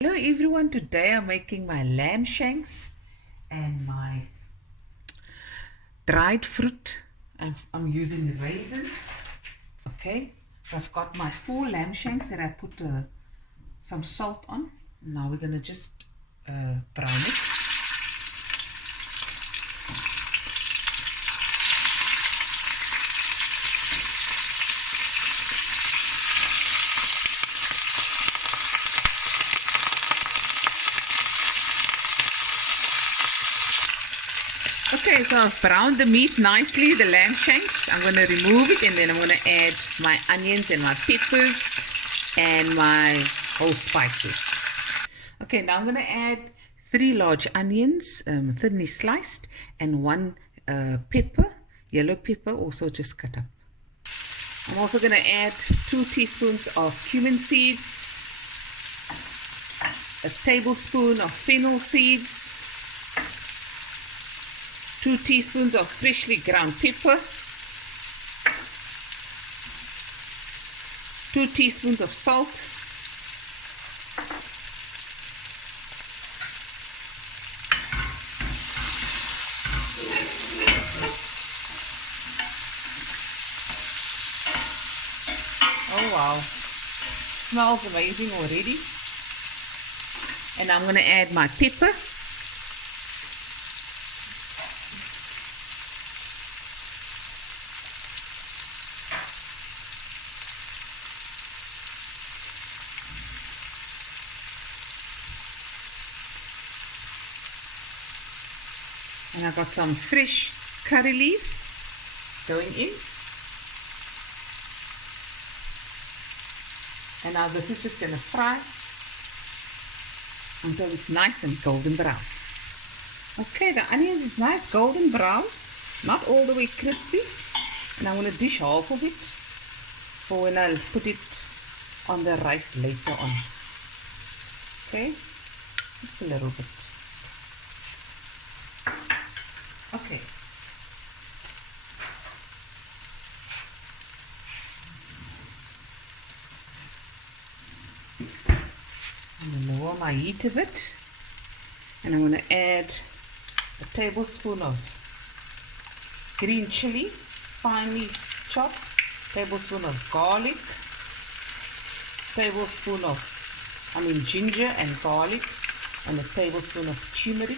Hello everyone, today I'm making my lamb shanks and my dried fruit. I'm using raisins. Okay, I've got my 4 lamb shanks that I put some salt on. Now we're gonna just brown it. Okay, so I've browned the meat nicely, the lamb shanks. I'm going to remove it and then I'm going to add my onions and my peppers and my whole spices. Okay, now I'm going to add 3 large onions, thinly sliced, and 1 pepper, yellow pepper, also just cut up. I'm also going to add 2 teaspoons of cumin seeds, a tablespoon of fennel seeds, 2 teaspoons of freshly ground pepper, 2 teaspoons of salt, oh wow, smells amazing already. And I'm going to add my pepper. And I've got some fresh curry leaves going in. And now this is just going to fry until it's nice and golden brown. Okay, the onions is nice golden brown, not all the way crispy. And I'm going to dish half of it for when I'll put it on the rice later on. Okay, just a little bit. Okay. I'm going to lower my heat a bit, and I'm going to add a tablespoon of green chili, finely chopped, tablespoon of garlic, tablespoon of ginger and garlic, and a tablespoon of turmeric.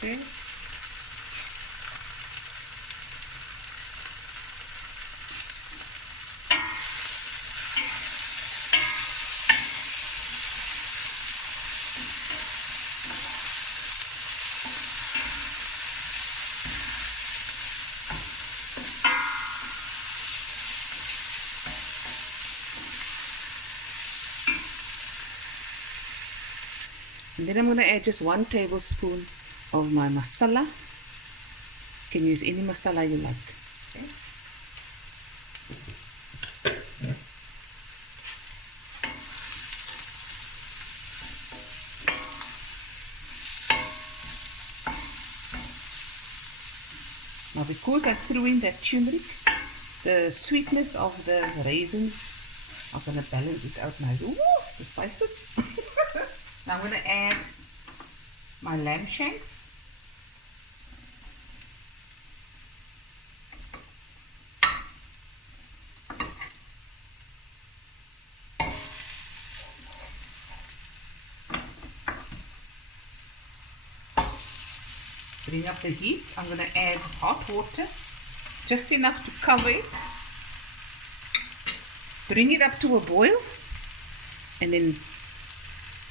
Okay. And then I'm going to add just 1 tablespoon of my masala. You can use any masala you like. Okay. Now because I threw in that turmeric, the sweetness of the raisins are going to balance it out nice. Ooh, the spices. Now I'm going to add my lamb shanks. Bring up the heat. I'm going to add hot water, just enough to cover it. Bring it up to a boil, and then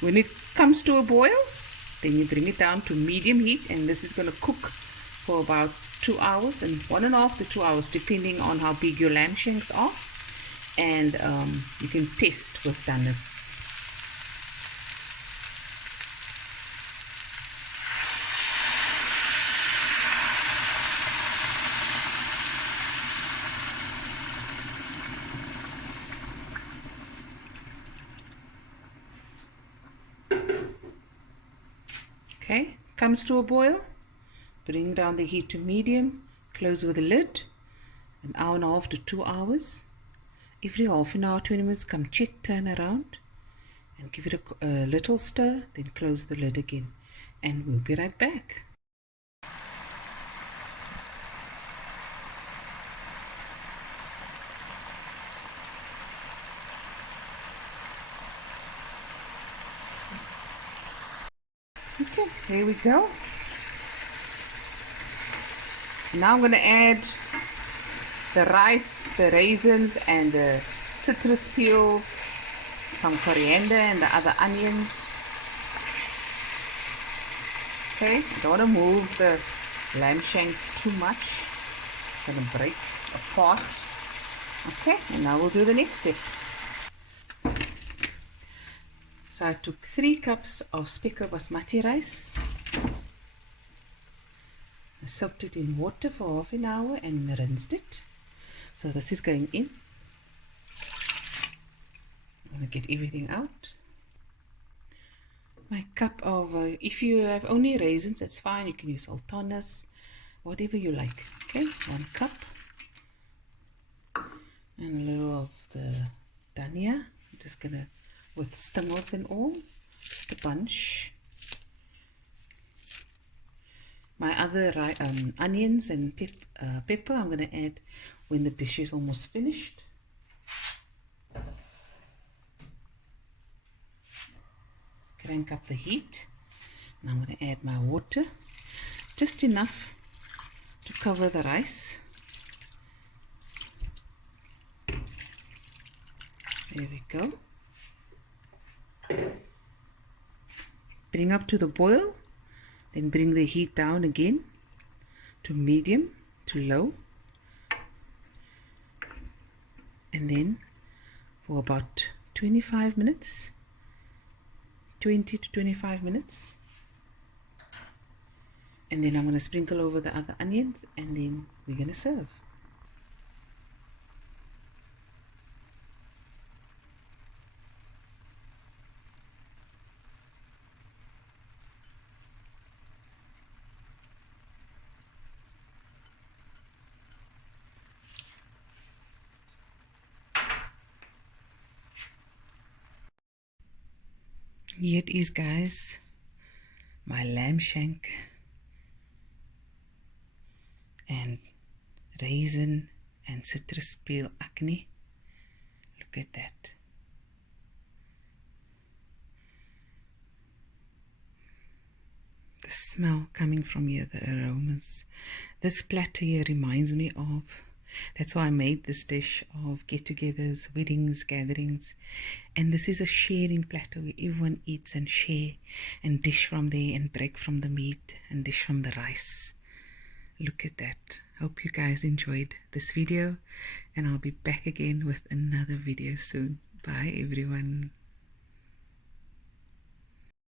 when it comes to a boil, then you bring it down to medium heat, and this is going to cook for about 2 hours, and 1.5 to 2 hours depending on how big your lamb shanks are. And you can test with doneness. Okay, comes to a boil, bring down the heat to medium, close with a lid, an hour and a half to 2 hours. Every half an hour, 20 minutes, come check, turn around and give it a little stir, then close the lid again, and we'll be right back. Okay, here we go. Now I'm going to add the rice, the raisins, and the citrus peels, some coriander and the other onions. Okay, don't want to move the lamb shanks too much. It's going to break apart. Okay, and now we'll do the next step. So I took 3 cups of speckle basmati rice. I soaked it in water for half an hour and rinsed it. So this is going in. I'm going to get everything out. My cup of, if you have only raisins, that's fine. You can use sultanas, whatever you like. Okay, 1 cup. And a little of the dhania. I'm just going to, with stingles and all, just a bunch. My other onions and pepper I'm going to add when the dish is almost finished. Crank up the heat. And I'm going to add my water, just enough to cover the rice. There we go. Bring up to the boil, then bring the heat down again to medium to low, and then for about 25 minutes, 20 to 25 minutes, and then I'm going to sprinkle over the other onions, and then we're going to serve. Here it is, guys, my lamb shank and raisin and citrus peel Ahkni. Look at that. The smell coming from here, the aromas. This platter here reminds me of, that's why I made this dish, of get-togethers, weddings, gatherings. And this is a sharing platter where everyone eats and share and dish from there and break from the meat and dish from the rice. Look at that. Hope you guys enjoyed this video, and I'll be back again with another video soon. Bye everyone.